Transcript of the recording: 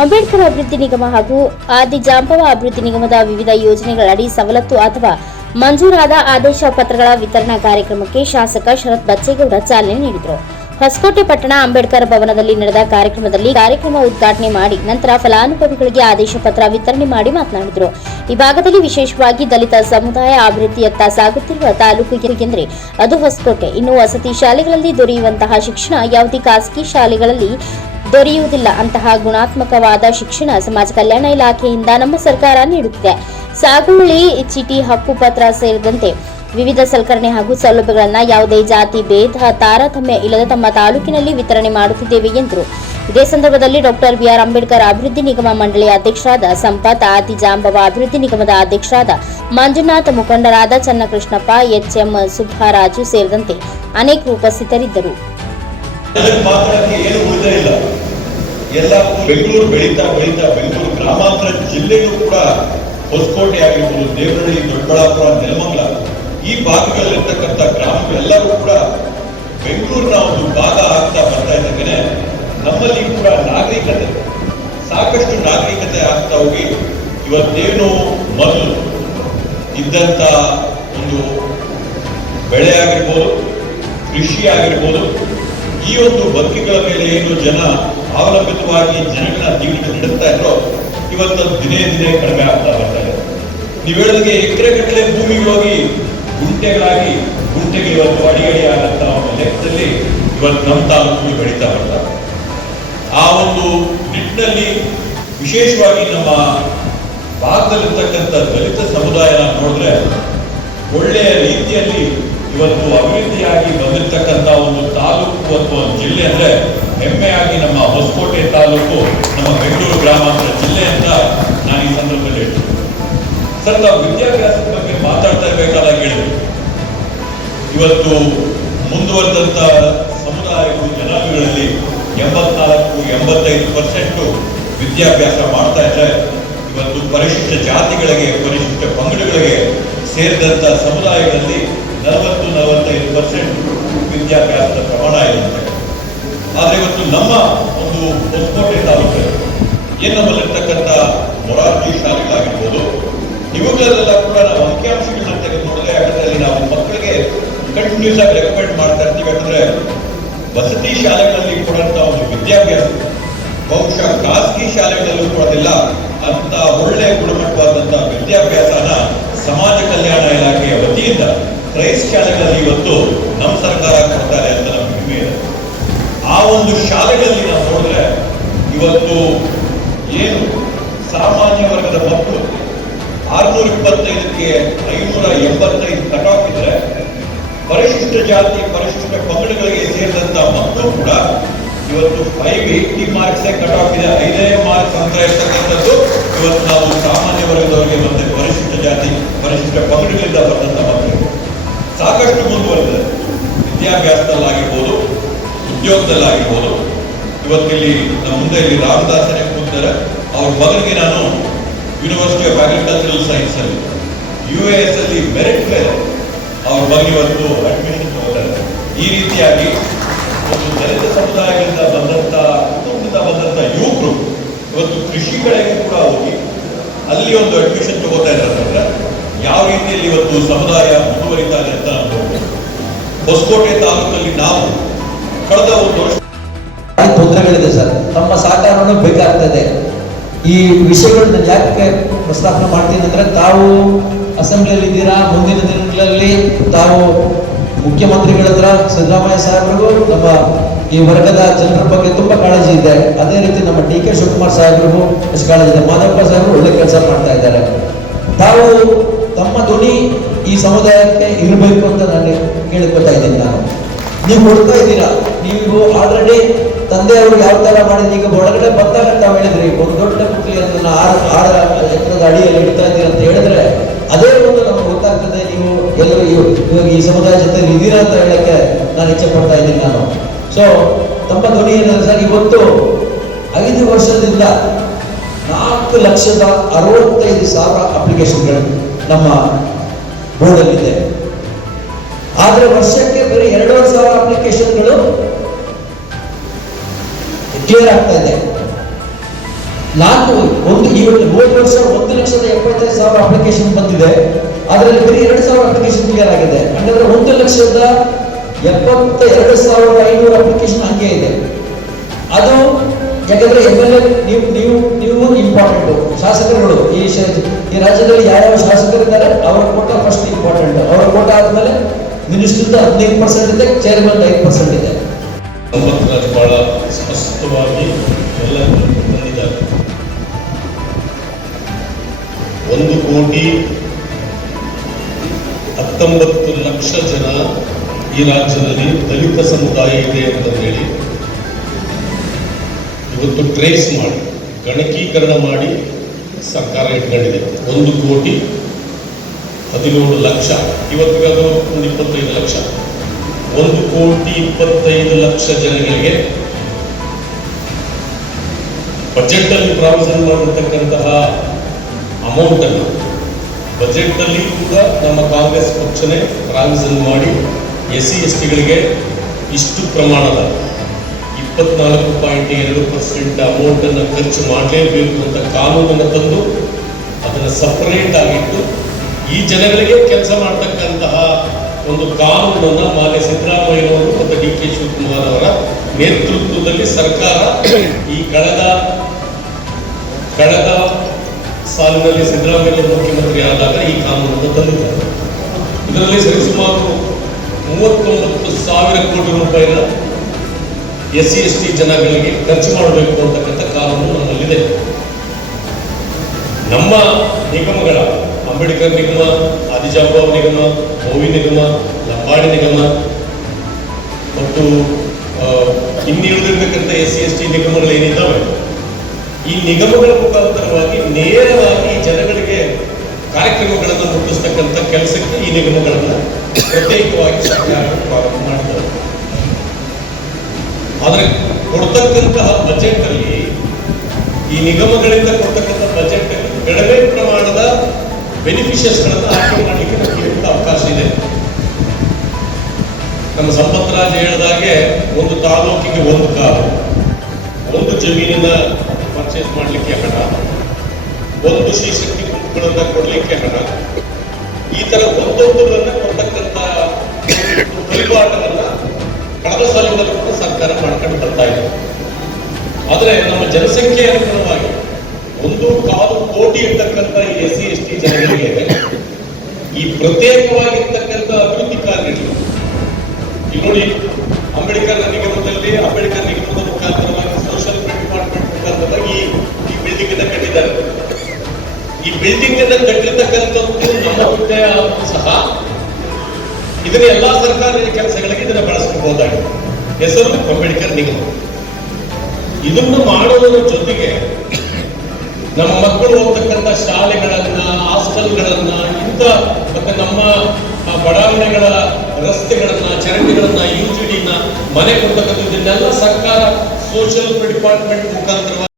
ಅಂಬೇಡ್ಕರ್ ಅಭಿವೃದ್ಧಿ ನಿಗಮ ಹಾಗೂ ಆದಿ ಜಾಂಪವ ಅಭಿವೃದ್ಧಿ ನಿಗಮದ ವಿವಿಧ ಯೋಜನೆಗಳಡಿ ಸವಲತ್ತು ಅಥವಾ ಮಂಜೂರಾದ ಆದೇಶ ಪತ್ರಗಳ ವಿತರಣಾ ಕಾರ್ಯಕ್ರಮಕ್ಕೆ ಶಾಸಕ ಶರತ್ ಬಚ್ಚೇಗೌಡ ಚಾಲನೆ ನೀಡಿದರು. ಹೊಸಕೋಟೆ ಪಟ್ಟಣ ಅಂಬೇಡ್ಕರ್ ಭವನದಲ್ಲಿ ನಡೆದ ಕಾರ್ಯಕ್ರಮದಲ್ಲಿ ಕಾರ್ಯಕ್ರಮ ಉದ್ಘಾಟನೆ ಮಾಡಿ ನಂತರ ಫಲಾನುಭವಿಗಳಿಗೆ ಆದೇಶ ಪತ್ರ ವಿತರಣೆ ಮಾಡಿ ಮಾತನಾಡಿದರು. ಈ ಭಾಗದಲ್ಲಿ ವಿಶೇಷವಾಗಿ ದಲಿತ ಸಮುದಾಯ ಅಭಿವೃದ್ಧಿಯತ್ತ ಸಾಗುತ್ತಿರುವ ತಾಲೂಕು ಎಂದರೆ ಅದು ಹೊಸಕೋಟೆ. ಇನ್ನು ವಸತಿ ಶಾಲೆಗಳಲ್ಲಿ ದೊರೆಯುವಂತಹ ಶಿಕ್ಷಣ ಯಾವುದೇ ಖಾಸಗಿ ಶಾಲೆಗಳಲ್ಲಿ ದೊರೆಯುವುದಿಲ್ಲ. ಅಂತಹ ಗುಣಾತ್ಮಕವಾದ ಶಿಕ್ಷಣ ಸಮಾಜ ಕಲ್ಯಾಣ ಇಲಾಖೆಯಿಂದ ನಮ್ಮ ಸರ್ಕಾರ ನೀಡುತ್ತಿದೆ. ಸಾಗುವಳಿ, ಚೀಟಿ, ಹಕ್ಕುಪತ್ರ ಸೇರಿದಂತೆ ವಿವಿಧ ಸಲಕರಣೆ ಹಾಗೂ ಸೌಲಭ್ಯಗಳನ್ನು ಯಾವುದೇ ಜಾತಿ, ಭೇದ, ತಾರತಮ್ಯ ಇಲ್ಲದೆ ತಮ್ಮ ತಾಲೂಕಿನಲ್ಲಿ ವಿತರಣೆ ಮಾಡುತ್ತಿದ್ದೇವೆ ಎಂದರು. ಇದೇ ಸಂದರ್ಭದಲ್ಲಿ ಡಾಕ್ಟರ್ ಬಿಆರ್ ಅಂಬೇಡ್ಕರ್ ಅಭಿವೃದ್ಧಿ ನಿಗಮ ಮಂಡಳಿಯ ಅಧ್ಯಕ್ಷರಾದ ಸಂಪತ್ ಆದಿಜಾಂಬವ ಅಭಿವೃದ್ಧಿ ನಿಗಮದ ಅಧ್ಯಕ್ಷರಾದ ಮಂಜುನಾಥ್ ಮುಖಂಡರಾದ ಚನ್ನಕೃಷ್ಣಪ್ಪ, ಎಚ್ಎಂ ಸುಬ್ಬರಾಜು ಸೇರಿದಂತೆ ಅನೇಕರು ಉಪಸ್ಥಿತರಿದ್ದರು ಅದಕ್ಕೆ ಮಾತಾಡಕ್ಕೆ ಏನು ಉಳಿದೇ ಇಲ್ಲ ಎಲ್ಲ ಬೆಂಗಳೂರು ಬೆಳೀತಾ ಬೆಳೀತಾ ಬೆಂಗಳೂರು ಗ್ರಾಮಾಂತರ ಜಿಲ್ಲೆಗೂ ಕೂಡ ಹೊಸಕೋಟೆ ಆಗಿರ್ಬೋದು ದೇವರಹಳ್ಳಿ ದೊಡ್ಡಬಳ್ಳಾಪುರ, ನೆಲಮಂಗಲ, ಈ ಭಾಗಗಳಲ್ಲಿರ್ತಕ್ಕಂಥ ಗ್ರಾಮಗಳೆಲ್ಲರೂ ಕೂಡ ಬೆಂಗಳೂರಿನ ಒಂದು ಭಾಗ ಆಗ್ತಾ ಬರ್ತಾ ಇದ್ದಂಗೆ ನಮ್ಮಲ್ಲಿ ಕೂಡ ನಾಗರಿಕತೆ, ಸಾಕಷ್ಟು ನಾಗರಿಕತೆ ಆಗ್ತಾ ಹೋಗಿ ಇವತ್ತೇನು ಮೊದಲು ಇದ್ದಂತ ಒಂದು ಬೆಳೆ ಆಗಿರ್ಬೋದು, ಕೃಷಿ ಆಗಿರ್ಬೋದು ಈ ಒಂದು ಬದುಕುಗಳ ಮೇಲೆ ಏನು ಜನ ಅವಲಂಬಿತವಾಗಿ ಜನಗಳ ಜೀವನ ನಡೆಸ್ತಾ ಇರೋ ಇವತ್ತು ದಿನೇ ದಿನೇ ಕಡಿಮೆ ಆಗ್ತಾ ಬರ್ತಾ ಇದೆ. ನೀವು ಹೇಳಿದಂಗೆ ಎಕರೆ ಗಟ್ಟಲೆ ಭೂಮಿಗೆ ಹೋಗಿ ಗುಂಟೆಗಳಾಗಿ ಗುಂಟೆಗೆ ಇವತ್ತು ಅಡಿ ಅಡಿ ಆಗಂತ ಲೆಕ್ಕದಲ್ಲಿ ಇವತ್ತು ನಮ್ಮ ತಾಲೂಕು ಬೆಳೀತಾ ಬರ್ತಾರೆ ಆ ಒಂದು ನಿಟ್ಟಿನಲ್ಲಿ ವಿಶೇಷವಾಗಿ ನಮ್ಮ ಭಾರತದಲ್ಲಿರ್ತಕ್ಕಂಥ ದಲಿತ ಸಮುದಾಯನ ನೋಡಿದ್ರೆ ಒಳ್ಳೆಯ ರೀತಿಯಲ್ಲಿ ಇವತ್ತು ಅಭಿವೃದ್ಧಿಯಾಗಿ ಬಂದಿರತಕ್ಕಂಥ ಒಂದು ತಾಲೂಕು ಅಥವಾ ಜಿಲ್ಲೆ ಅಂದ್ರೆ ಹೆಮ್ಮೆಯಾಗಿ ನಮ್ಮ ಹೊಸಕೋಟೆ ತಾಲೂಕು, ನಮ್ಮ ಬೆಂಗಳೂರು ಗ್ರಾಮಾಂತರ ಜಿಲ್ಲೆ ಅಂತ ನಾನು ಈ ಸಂದರ್ಭದಲ್ಲಿ ಹೇಳ್ತೀನಿ. ಸರ್ ನಾವು ವಿದ್ಯಾಭ್ಯಾಸದ ಬಗ್ಗೆ ಮಾತಾಡ್ತಾ ಇರಬೇಕಾದಾಗ ಹೇಳಿದ್ರು ಇವತ್ತು ಮುಂದುವರೆದಂತ ಸಮುದಾಯಗಳು ಜನಾಂಗಗಳಲ್ಲಿ ಎಂಬತ್ನಾಲ್ಕು, ಎಂಬತ್ತೈದು ಪರ್ಸೆಂಟು ವಿದ್ಯಾಭ್ಯಾಸ ಮಾಡ್ತಾ ಇದ್ರೆ ಇವತ್ತು ಪರಿಶಿಷ್ಟ ಜಾತಿಗಳಿಗೆ, ಪರಿಶಿಷ್ಟ ಪಂಗಡಗಳಿಗೆ ಸೇರಿದಂತ ಸಮುದಾಯಗಳಲ್ಲಿ ನಲವತ್ತು, ನಲವತ್ತೈದು ಪರ್ಸೆಂಟ್ ವಿದ್ಯಾಭ್ಯಾಸದ ಪ್ರಮಾಣ ಇರುತ್ತೆ. ಆದರೆ ಇವತ್ತು ನಮ್ಮ ಒಂದು ಹೊಸಕೋಟೆ ತಾಲೂಕು ಏನು ನಮ್ಮಲ್ಲಿರ್ತಕ್ಕಂಥ ಮೊರಾರ್ಜಿ ಶಾಲೆಗಳಾಗಿರ್ಬೋದು, ಇವುಗಳಲ್ಲೆಲ್ಲ ಕೂಡ ನಾವು ಅಂಕಿಅಂಶಗಳನ್ನ ತೆಗೆದು ಯಾಕಂದ್ರೆ ಅಲ್ಲಿ ನಾವು ಮಕ್ಕಳಿಗೆ ಕಂಟಿನ್ಯೂಸ್ ಆಗಿ ರೆಕಮೆಂಡ್ ಮಾಡ್ತಾ ಇರ್ತೀವಿ. ಯಾಕಂದ್ರೆ ವಸತಿ ಶಾಲೆಗಳಲ್ಲಿ ಕೊಡುವಂಥ ಒಂದು ವಿದ್ಯಾಭ್ಯಾಸ, ಬಹುಶಃ ಖಾಸಗಿ ಶಾಲೆಗಳಲ್ಲೂ ಕೊಡೋದಿಲ್ಲ ಅಂತ ಒಳ್ಳೆ ಗುಣಮಟ್ಟವಾದಂತಹ ವಿದ್ಯಾಭ್ಯಾಸನ ಸಮಾಜ ಕಲ್ಯಾಣ ಇಲಾಖೆಯ ವತಿಯಿಂದ ಕ್ರೈಸ್ಟ್ ಶಾಲೆಗಳಲ್ಲಿ ಇವತ್ತು ನಮ್ಮ ಸರ್ಕಾರ ಕೊಡ್ತಾರೆ ಅಂತ ನಮ್ಗೆ ಹೆಮ್ಮೆ ಇದೆ. ಆ ಒಂದು ಶಾಲೆಗಳಲ್ಲಿ ನಾವು ನೋಡಿದ್ರೆ ಇವತ್ತು ಏನು ಸಾಮಾನ್ಯ ವರ್ಗದ ಮಕ್ಕಳು ಆರ್ನೂರ ಇಪ್ಪತ್ತೈದಕ್ಕೆ ಐನೂರ ಎಂಬತ್ತೈದು ಕಟ್ ಆಫ್ ಇದ್ರೆ ಪರಿಶಿಷ್ಟ ಜಾತಿ, ಪರಿಶಿಷ್ಟ ಪಂಗಡಗಳಿಗೆ ಸೇರಿದಂತ ಮಕ್ಕಳು ಕೂಡ ಇವತ್ತು five eighty marks cut off ಇದೆ. ಐದೇ ಮಾರ್ಕ್ಸ್ ಅಂತ ಇರ್ತಕ್ಕಂಥದ್ದು ಇವತ್ತು ನಾವು ಸಾಮಾನ್ಯ ವರ್ಗದವರಿಗೆ ಮತ್ತೆ ಪರಿಶಿಷ್ಟ ಜಾತಿ, ಪರಿಶಿಷ್ಟ ಪಂಗಡಗಳಿಂದ ಬಂದಂತ ಮಕ್ಕಳು. ಸಾಕಷ್ಟು ಮುಂದುವರೆದಿದೆ. ವಿದ್ಯಾಭ್ಯಾಸದಲ್ಲಾಗಿರ್ಬೋದು, ಉದ್ಯೋಗದಲ್ಲಾಗಿರ್ಬೋದು. ಇವತ್ತಿಲ್ಲಿ ನಮ್ಮ ಮುಂದೆ ಇಲ್ಲಿ ರಾಮದಾಸನೇ ಕೂತಾರೆ ಅವ್ರ ಮಗನಿಗೆ ನಾನು ಯೂನಿವರ್ಸಿಟಿ ಆಫ್ ಅಗ್ರಿಕಲ್ಚರಲ್ ಸೈನ್ಸ್ ಅಲ್ಲಿ ಯು ಎಸ್ ಅಲ್ಲಿ ಮೆರಿಟ್ ಮೇಲೆ ಅವ್ರ ಬಗ್ಗೆ ಇವತ್ತು ಅಡ್ಮಿಷನ್ ತಗೋತಾರೆ ಈ ರೀತಿಯಾಗಿ ಒಂದು ದಲಿತ ಸಮುದಾಯದಿಂದ ಬಂದಂತ, ಕುಟುಂಬದಿಂದ ಬಂದಂತ ಯುವಕರು ಇವತ್ತು ಕೃಷಿ ಕಡೆಗೆ ಕೂಡ ಹೋಗಿ ಅಲ್ಲಿ ಒಂದು ಅಡ್ಮಿಷನ್ ತಗೋತಾ ಇದ್ದಾರೆ. ಯಾವ ರೀತಿಯಲ್ಲಿ ಇವತ್ತು ಸಮುದಾಯ ಮುಂದುವರಿತಾ ಇದೆ ಅಂತ. ಹೊಸಕೋಟೆ ತಾಲೂಕಲ್ಲಿ ನಾವು ಕಳೆದ ಒಂದು ವರ್ಷ ತೊಂದರೆಗಳಿದೆ ಸರ್. ನಮ್ಮ ಸಹಕಾರವನ್ನು ಬೇಕಾಗ್ತದೆ ಈ ವಿಷಯಗಳನ್ನ ಯಾಕೆ ಪ್ರಸ್ತಾಪನೆ ಮಾಡ್ತೀನಿ ಅಂದ್ರೆ ತಾವು ಅಸೆಂಬ್ಲಿಯಲ್ಲಿ ಇದ್ದೀರಾ? ಮುಂದಿನ ದಿನಗಳಲ್ಲಿ ತಾವು ಮುಖ್ಯಮಂತ್ರಿಗಳ ಹತ್ರ ಸಿದ್ದರಾಮಯ್ಯ ಸಾಹೇಬ್ರಿಗೂ ನಮ್ಮ ಈ ವರ್ಗದ ಜನರ ಬಗ್ಗೆ ತುಂಬಾ ಕಾಳಜಿ ಇದೆ. ಅದೇ ರೀತಿ ನಮ್ಮ ಡಿ ಕೆ ಶಿವಕುಮಾರ್ ಸಾಹೇಬರಿಗೂ ಕಾಳಜಿ ಇದೆ. ಮಾದಪ್ಪ ಸಾಹೇಬರು ಒಳ್ಳೆ ಕೆಲಸ ಮಾಡ್ತಾ ಇದ್ದಾರೆ. ತಾವು ತಮ್ಮ ಧ್ವನಿ ಈ ಸಮುದಾಯಕ್ಕೆ ಇರಬೇಕು ಅಂತ ನಾನು ಕೇಳ್ಕೊತಾ ಇದ್ದೀನಿ ನಾನು. ನೀವು ಕೊಡ್ತಾ ಇದ್ದೀರಾ? ನೀವು ಆಲ್ರೆಡಿ ತಂದೆಯವರು ಯಾವ ತರ ಮಾಡಿದ್ರೆ? ಈಗ ಒಳಗಡೆ ಬಂದಾಗ ತಾವು ಹೇಳಿದ್ರಿ ಒಂದು ದೊಡ್ಡ ಅದನ್ನ ಆರು, ಆರ ಎತ್ತರದ ಅಡಿಯಲ್ಲಿ ಇಡ್ತಾ ಇದ್ದೀರಾ? ಅಂತ ಹೇಳಿದ್ರೆ ಅದೇ ಒಂದು ನಮ್ಗೆ ಗೊತ್ತಾಗ್ತದೆ. ನೀವು ಎಲ್ಲರೂ ಇವ್- ಇವಾಗ ಈ ಸಮುದಾಯ ಜೊತೆ ಇದ್ದೀರಾ ಅಂತ ಹೇಳಕ್ಕೆ ನಾನು ಇಚ್ಛೆ ಪಡ್ತಾ ಇದ್ದೀನಿ ನಾನು. ಸೊ ತಮ್ಮ ಧ್ವನಿ ಏನಂದ್ರೆ ಸರ್ ಇವತ್ತು ಐದು ವರ್ಷದಿಂದ ನಾಲ್ಕು ಲಕ್ಷದ ಅರವತ್ತೈದು ಸಾವಿರ ಅಪ್ಲಿಕೇಶನ್ಗಳು ನಮ್ಮ ಬೋರ್ಡಲ್ಲಿದೆ. ಆದರೆ ವರ್ಷಕ್ಕೆ ಬರೀ ಎರಡೂವರೆ ಸಾವಿರ ಅಪ್ಲಿಕೇಶನ್ಗಳು ಕ್ಲಿಯರ್ ಆಗ್ತಾ ಇದೆ. ನಾಲ್ಕು, ಒಂದು ಇವತ್ತು ಹೋದ ವರ್ಷ, ಒಂದು ಲಕ್ಷದ ಎಪ್ಪತ್ತೈದು ಸಾವಿರ ಅಪ್ಲಿಕೇಶನ್ ಬಂದಿದೆ. ಅದರಲ್ಲಿ ಬರೀ ಎರಡು ಸಾವಿರ ಅಪ್ಲಿಕೇಶನ್ ಕ್ಲಿಯರ್ ಆಗಿದೆ. ಹಾಗಾದ್ರೆ ಒಂದು ಲಕ್ಷದ ಎಪ್ಪತ್ತ ಎರಡು ಸಾವಿರದ ಐನೂರು ಅಪ್ಲಿಕೇಶನ್ ಹಂಗೆ ಇದೆ. ಅದು ಯಾಕಂದ್ರೆ ಎಂ ಎಲ್ ಎ, ನೀವು ನೀವು ನೀವು ಇಂಪಾರ್ಟೆಂಟು ಶಾಸಕರುಗಳು, ಈ ಈ ರಾಜ್ಯದಲ್ಲಿ ಯಾವ್ಯಾವ ಶಾಸಕರಿದ್ದಾರೆ, ಅವರ ಕೋಟ ಫಸ್ಟ್ ಇಂಪಾರ್ಟೆಂಟ್ ಅವರ ಕೋಟ ಆದ್ಮೇಲೆ ಮಿನಿಸ್ಟರ್ ಹದಿನೈದು ಪರ್ಸೆಂಟ್ ಇದೆ ಚೇರ್ಮನ್ ಐದು ಪರ್ಸೆಂಟ್ ಇದೆ. ಸಂಪತ್ರಾಜ್ ಬಹಳ ಸ್ಪಷ್ಟವಾಗಿ ಎಲ್ಲ ತಂದಿದ್ದಾರೆ ಒಂದು ಕೋಟಿ ಹತ್ತೊಂಬತ್ತು ಲಕ್ಷ ಜನ ಈ ರಾಜ್ಯದಲ್ಲಿ ದಲಿತ ಸಮುದಾಯ ಇದೆ ಅಂತ ಹೇಳಿ, ಇವತ್ತು ಟ್ರೇಸ್ ಮಾಡಿ, ಗಣಕೀಕರಣ ಮಾಡಿ ಸರ್ಕಾರ ಇಟ್ಕೊಂಡಿದೆ. ಒಂದು ಕೋಟಿ ಹದಿನೇಳು ಲಕ್ಷ. ಇವತ್ತಿಗಾದರೂ ಒಂದು ಇಪ್ಪತ್ತೈದು ಲಕ್ಷ. ಒಂದು ಕೋಟಿ ಇಪ್ಪತ್ತೈದು ಲಕ್ಷ ಜನಗಳಿಗೆ ಬಜೆಟ್ ಅಲ್ಲಿ ಪ್ರಾವಿಷನ್ ಮಾಡಿರ್ತಕ್ಕಂತಹ ಅಮೌಂಟ್ ಅನ್ನು ಬಜೆಟ್ ಅಲ್ಲಿ ಕೂಡ ನಮ್ಮ ಕಾಂಗ್ರೆಸ್ ಪಕ್ಷನೇ ಪ್ರಾವಿಷನ್ ಮಾಡಿ ಎಸ್ ಸಿ ಎಸ್ ಟಿಗಳಿಗೆ ಇಷ್ಟು ಪ್ರಮಾಣದ ಇಪ್ಪತ್ನಾಲ್ಕು ಪಾಯಿಂಟ್ ಎರಡು ಪರ್ಸೆಂಟ್ ಅಮೌಂಟ್ ಅನ್ನು ಖರ್ಚು ಮಾಡಲೇಬೇಕು ಅಂತ ಕಾನೂನನ್ನು ತಂದು ಅದನ್ನು ಸಪರೇಟ್ ಆಗಿಟ್ಟು ಈ ಜನಗಳಿಗೆ ಕೆಲಸ ಮಾಡ್ತಕ್ಕಂತಹ ಒಂದು ಕಾನೂನನ್ನು ಮಾನ್ಯ ಸಿದ್ದರಾಮಯ್ಯನವರು ಮತ್ತು ಡಿ ಕೆ ಶಿವಕುಮಾರ್ ಅವರ ನೇತೃತ್ವದಲ್ಲಿ ಸರ್ಕಾರ ಈ ಕಳೆದ ಕಳೆದ ಸಾಲಿನಲ್ಲಿ ಸಿದ್ದರಾಮಯ್ಯ ಮುಖ್ಯಮಂತ್ರಿ ಆದಾಗ ಈ ಕಾನೂನನ್ನು ತಂದಿದ್ದಾರೆ. ಇದರಲ್ಲಿ ಸರಿಸುಮಾರು ಮೂವತ್ತೊಂಬತ್ತು ಸಾವಿರ ಕೋಟಿ ರೂಪಾಯಿನ ಎಸ್ ಸಿ ಎಸ್ ಟಿ ಜನಗಳಿಗೆ ಖರ್ಚು ಮಾಡಬೇಕು ಅಂತಕ್ಕಂಥ ಕಾನೂನು ನಮ್ಮಲ್ಲಿದೆ. ನಮ್ಮ ನಿಗಮಗಳ, ಅಂಬೇಡ್ಕರ್ ನಿಗಮ ಆದಿಜಾಬಾಬ್ ನಿಗಮ ಓವಿ ನಿಗಮ ಲಂಬಾಡಿ ನಿಗಮ, ಮತ್ತು ಇನ್ನುಳಿದಿರ್ತಕ್ಕಂಥ ಎಸ್ ಸಿ ಎಸ್ ಟಿ ನಿಗಮಗಳು ಏನಿದ್ದಾವೆ? ಈ ನಿಗಮಗಳ ಮುಖಾಂತರವಾಗಿ ನೇರವಾಗಿ ಜನಗಳಿಗೆ ಕಾರ್ಯಕ್ರಮಗಳನ್ನು ಮುಟ್ಟಿಸ್ತಕ್ಕಂಥ ಕೆಲಸಕ್ಕೆ ಈ ನಿಗಮಗಳನ್ನು ಪ್ರತ್ಯೇಕವಾಗಿ ಸರ್ಕಾರ ಮಾಡಿದ್ದಾರೆ. ಆದರೆ ಕೊಡ್ತಕ್ಕಂತಹ ಬಜೆಟ್ ಅಲ್ಲಿ ಈ ನಿಗಮಗಳಿಂದ ಕೊಡ್ತಕ್ಕಂಥ ಬಜೆಟ್ ಕಡಿಮೆ ಪ್ರಮಾಣದ ಬೆನಿಫಿಷಿಯರ್ಸ್ಗಳನ್ನು ಆಯ್ಕೆ ಮಾಡಲಿಕ್ಕೆ ನಮಗೆ ಅವಕಾಶ ಇದೆ. ನಮ್ಮ ಸಂಪತ್ರಾಜ್ ಹೇಳಿದಾಗೆ ಒಂದು ತಾಲೂಕಿಗೆ ಒಂದು ಕಾರು, ಒಂದು ಜಮೀನಿನ ಪರ್ಚೇಸ್ ಮಾಡಲಿಕ್ಕೆ ಹಣ, ಒಂದು ಶ್ರೀಶಕ್ತಿ ಗುಂಪುಗಳನ್ನ ಕೊಡಲಿಕ್ಕೆ ಹಣ, ಈ ತರ ಒಂದೊಂದರನ್ನ ಕೊಡ್ತಕ್ಕಂಥ ಪರಿಪಾಠವನ್ನ ಕಳೆದ ಸಾಲಿನಲ್ಲಿ ಕೂಡ ಸರ್ಕಾರ ಮಾಡ್ಕೊಂಡು ಬರ್ತಾ ಇದೆ. ಆದರೆ ನಮ್ಮ ಜನಸಂಖ್ಯೆ ಅನುಗುಣವಾಗಿ ಒಂದು ಕಾಲು ಕೋಟಿ ಇರ್ತಕ್ಕಂಥ ಈ ಎಸ್ ಸಿ ಎಸ್ ಟಿ ಜನರಿಗೆ ಈ ಪ್ರತ್ಯೇಕವಾಗಿರ್ತಕ್ಕಂಥ ಅಭಿವೃದ್ಧಿ ಕಾರ್ಯಗಳು. ಇಲ್ಲಿ ನೋಡಿ, ಅಂಬೇಡ್ಕರ್ ನಿಗಮದಲ್ಲಿ ಅಂಬೇಡ್ಕರ್ ನಿಗಮದ ಮುಖಾಂತರವಾಗಿ ಸೋಷಿಯಲ್ ಡಿಪಾರ್ಟ್ಮೆಂಟ್ ಮುಖಾಂತರವಾಗಿ ಈ ಬಿಲ್ಡಿಂಗ್ ಅನ್ನ ಕಟ್ಟಿದ್ದಾರೆ. ಈ ಬಿಲ್ಡಿಂಗ್ ಅನ್ನ ಕಟ್ಟಿರ್ತಕ್ಕಂಥದ್ದು ನಮ್ಮ ಆದ್ರೂ ಸಹ. ಇದನ್ನ ಎಲ್ಲಾ ಸರ್ಕಾರಿ ಕೆಲಸಗಳಿಗೆ ಇದನ್ನ ಬಳಸ್ಕೋಬಹುದಾಗಿದೆ ಹೆಸರು ಅಂಬೇಡ್ಕರ್ ನಿಗಮ ಇದನ್ನು ಮಾಡುವುದರ ಜೊತೆಗೆ ನಮ್ಮ ಮಕ್ಕಳು ಹೋಗ್ತಕ್ಕಂಥ ಶಾಲೆಗಳನ್ನ, ಹಾಸ್ಟೆಲ್ಗಳನ್ನ, ಇಂಥ ಮತ್ತೆ ನಮ್ಮ ಬಡಾವಣೆಗಳ ರಸ್ತೆಗಳನ್ನ, ಚರಂಡಿಗಳನ್ನ ಯು ಜಿ ಡಿನ ಮನೆ ಕೊಡ್ತಕ್ಕಂಥದ್ದನ್ನೆಲ್ಲ ಸರ್ಕಾರ ಸೋಷಿಯಲ್ ಡಿಪಾರ್ಟ್ಮೆಂಟ್ ಮುಖಾಂತರವಾಗಿ